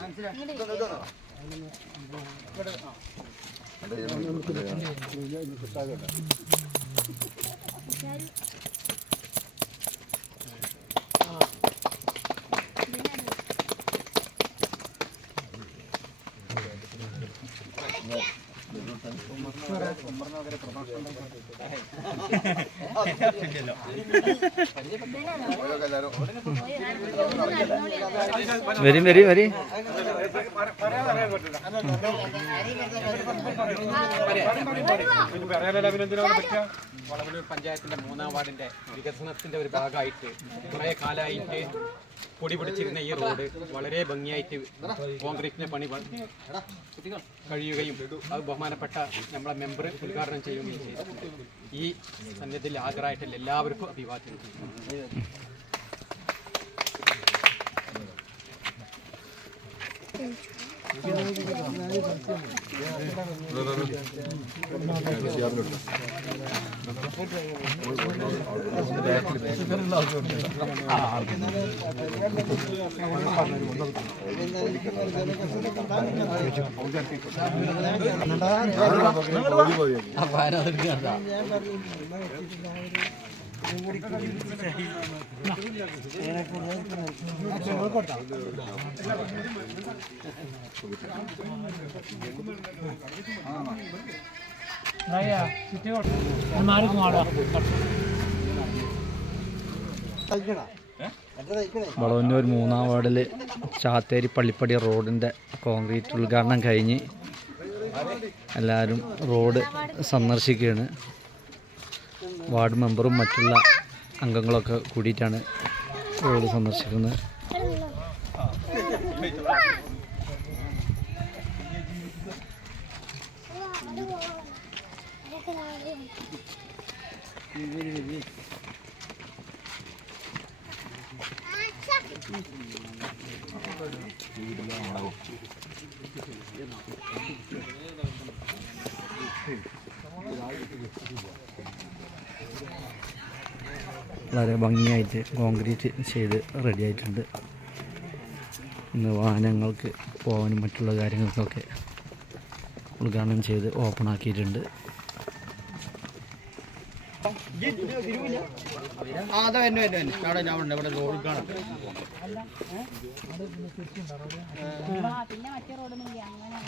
മനസ്സിലായി വരും വരും വരും. പഞ്ചായത്തിന്റെ മൂന്നാം വാർഡിന്റെ വികസനത്തിന്റെ ഒരു ഭാഗമായിട്ട് കുറെ കാലമായിട്ട് പൊടി പിടിച്ചിരുന്ന ഈ റോഡ് വളരെ ഭംഗിയായിട്ട് കോൺക്രീറ്റിന്റെ പണി കഴിയുകയും അത് ബഹുമാനപ്പെട്ട നമ്മളെ മെമ്പർ ഉദ്ഘാടനം ചെയ്യുകയും ചെയ്തിട്ടുണ്ട് ഈ സന്നിധിയിൽ ആഗ്രഹമായിട്ടുള്ള എല്ലാവർക്കും അഭിവാദ്യം. അപ്പൊ അതിനകത്ത് വളവന്നൂർ മൂന്നാം വാർഡിൽ ചാത്തേരി പള്ളിപ്പടി റോഡിന്റെ കോൺക്രീറ്റ് ഉദ്ഘാടനം കഴിഞ്ഞ് എല്ലാവരും റോഡ് സന്ദർശിക്കുകയാണ്. വാർഡ് മെമ്പറും മറ്റുള്ള അംഗങ്ങളൊക്കെ കൂടിയിട്ടാണ് റോഡ് സന്ദർശിക്കുന്നത്. വളരെ ഭംഗിയായിട്ട് കോൺക്രീറ്റ് ചെയ്ത് റെഡി ആയിട്ടുണ്ട് ഇന്ന് വാഹനങ്ങൾക്ക് പോകാനും മറ്റുള്ള കാര്യങ്ങൾക്കൊക്കെ ഉദ്ഘാടനം ചെയ്ത് ഓപ്പൺ ആക്കിയിട്ടുണ്ട്. പിന്നെ മറ്റേ റോഡൊന്നും അങ്ങനെ